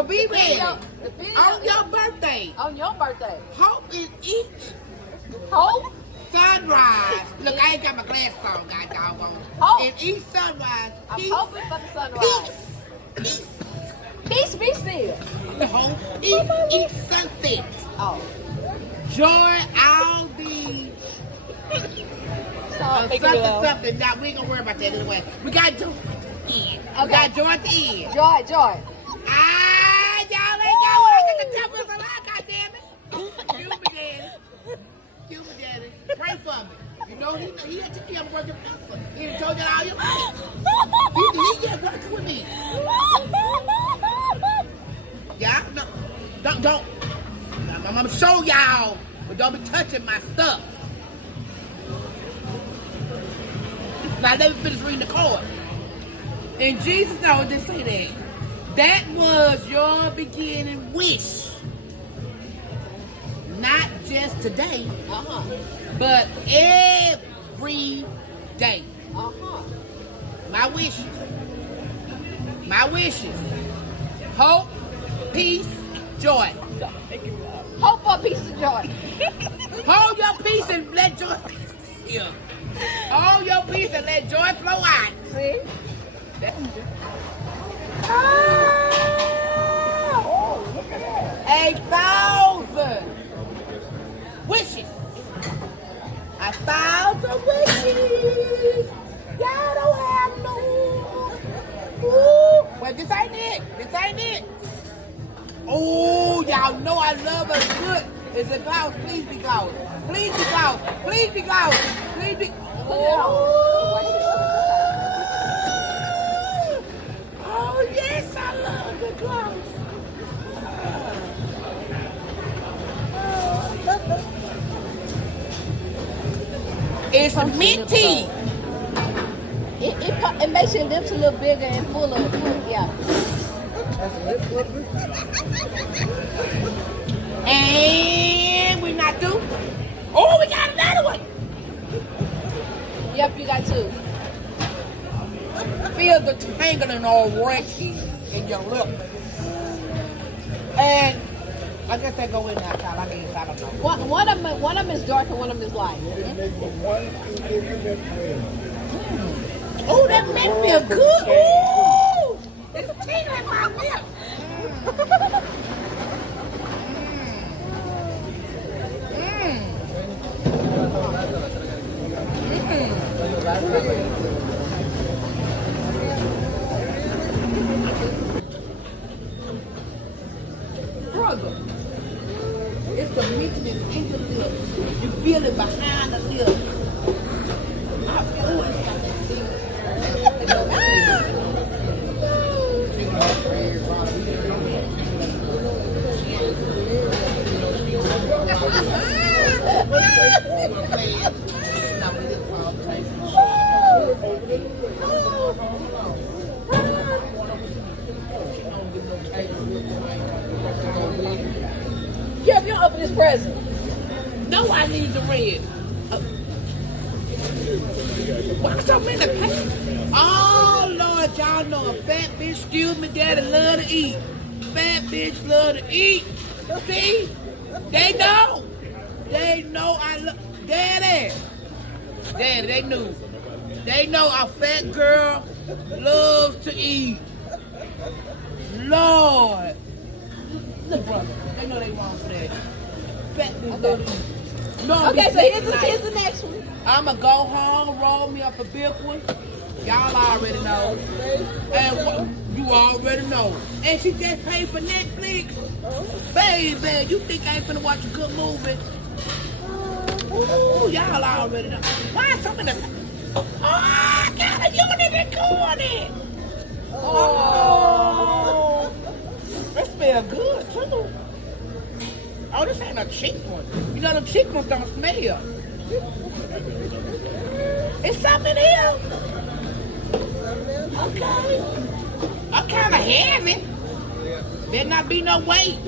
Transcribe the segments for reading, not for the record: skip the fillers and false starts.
But be ready. The video On your birthday. On your birthday. Hope in each Hope? sunrise. Look, I ain't got my glasses on, god doggone. Hope. In each sunrise, I'm peace, hoping for the sunrise. peace, Peace be still. hope, each sunset. Oh. Joy, all these. Something. Now, we ain't gonna worry about that anyway. We got joy at the end. We got joy at the end. Joy. Y'all ain't got what I got to tell us a lot, goddammit. Excuse me, daddy. Pray for me. You know, he had to keep working faster. He done told you all your life. He just working with me. Yeah, no, don't. I'm gonna show y'all, but don't be touching my stuff. Now let me finish reading the card. And Jesus, no, just say that. That was your beginning wish. Not just today, but every day. My wishes. Hope, peace, joy. Hope for peace and joy. Hold your peace and let joy. Yeah. Hold your peace and let joy flow out. See? Oh, look at that. 1,000 wishes. 1,000 wishes. Y'all don't have no. Ooh. Well, this ain't it. Oh, y'all know I love her good. Is it Klaus? Please be Klaus. Please be Klaus. Please be Klaus. Please be. Oh, yes, I love the Klaus. It's minty. It makes your lips a little bigger and fuller. Yeah. And we're not through. Oh, we got another one. Yep, you got two. Feel the tangling already in your lip. And I guess they go in there, child. I mean, I don't know. One of them is dark and one of them is light. Oh, that mint feel good. Ooh, it's tingling my lip. Brother, it's the mintiness in the lip. You feel it behind the lip. I feel it. Yeah, you open this present. No, I need the red. Why so many papers? Oh, Lord, y'all know a fat bitch, excuse me, daddy, love to eat. Fat bitch love to eat. See? They know. They know I love. Daddy, they knew. They know a fat girl loves to eat. Lord. Look, brother, they know they wrong for that. Fat bitch love to eat. No, Okay, so here's the next one. I'ma go home, roll me up a big one. Y'all already know. And you already know. And she just paid for Netflix. Baby, you think I ain't finna watch a good movie? Ooh, y'all already know. Why so many? Oh, I got a unit recording. Oh, that smell good too. Oh, this ain't a cheap one. You know them cheap ones don't smell. It's something here. Okay. I'm kind of heavy. Better not be no weight.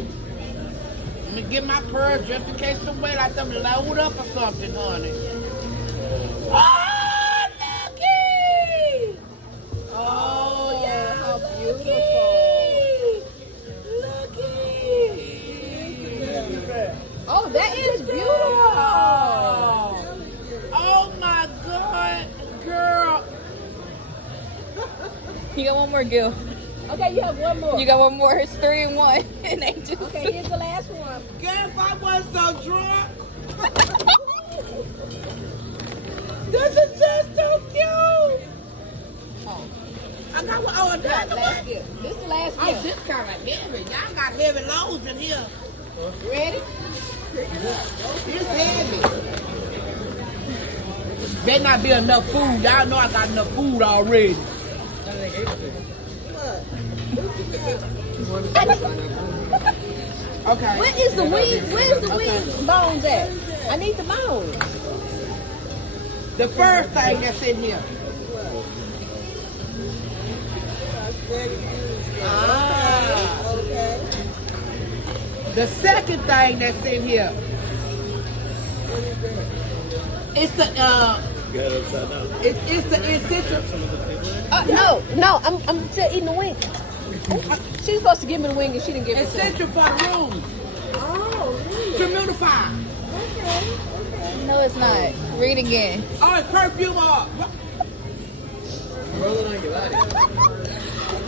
Let me get my purse just in case some weight like them load up or something, honey. Oh, looky! Oh, yeah, how beautiful. more, Gil. Okay, you have one more. You got one more. It's 3 and 1. And they just. Okay, here's the last one. Girl, if I wasn't so drunk. This is just so cute. Oh, I got one. Oh, another last one. gift. This is the last Oh, gift. this kind of heavy. Y'all got heavy loads in here. Ready? It's heavy. Better not be enough food. Y'all know I got enough food already. Okay. Where is the wing? Where's the wing bones at? I need the bones. The first thing that's in here. Ah. Okay. The second thing that's in here. It's the it's the essential. No, I'm still eating the wing. She's supposed to give me the wing and she didn't give it to me. Essential for the room. Oh, really? Humidifier. Okay. No, it's not. Read again. Oh, it's perfume or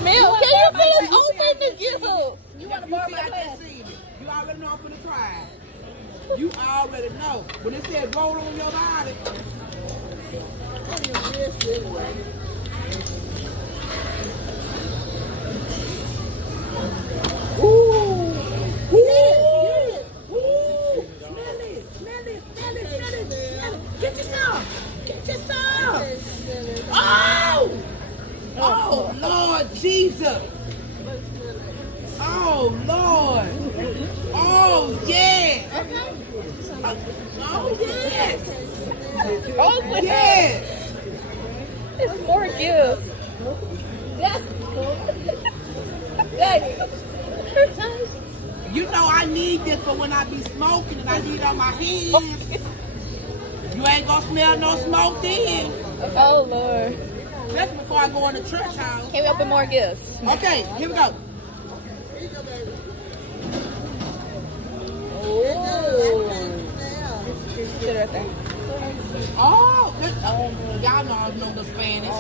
Mel, can you finish open the gift? You want to you borrow see, my I glass? just seen it. You already know I'm finna try it. You already know. When it says roll on your body, What is this anyway? ooh, ooh, ooh, smell it, smell it, smell it, smell it, smell it. Get your some, get your some. Oh, oh Lord Jesus. Oh Lord. Oh yeah. Oh yes. Oh, Yes. it's more gifts. You know I need this for when I be smoking and I need it on my hands. You ain't gonna smell no smoke then. Oh, Lord. That's before I go in the church house. Can we open more gifts? Okay, here we go. Sit right there. Oh, y'all know I know the Spanish.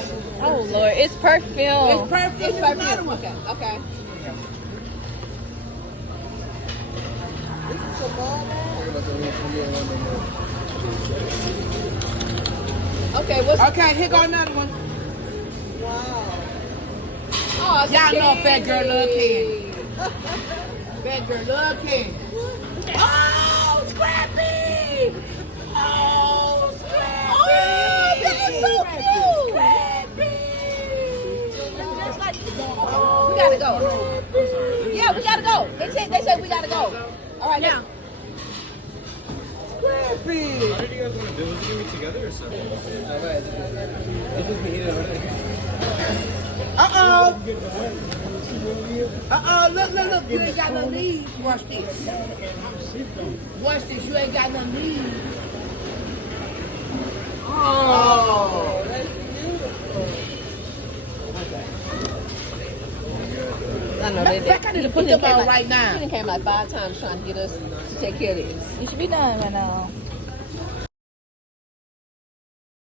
Oh, Lord. It's perfume. It's perfect. It's It's another perfume. one. Okay, okay. Okay, what's Okay, here go another one. Wow. oh, Y'all know a fat candy. girl love candy. Fat girl love candy. Oh, Scrappy! Oh, Scrappy! Oh, that is so cute. Scrappy! Just like we gotta go. Yeah, we gotta go. They said we gotta go. All right, now. Scrappy! What did you guys want to do? Was it going to be together or separate? Uh-oh. Uh-oh, look. You ain't got no leaves. Watch this. Watch this. You ain't got no leaves. Oh. That's beautiful. I know Matter of fact, I need to put them on right now. She done came like 5 times trying to get us to take care of this. You should be done right now.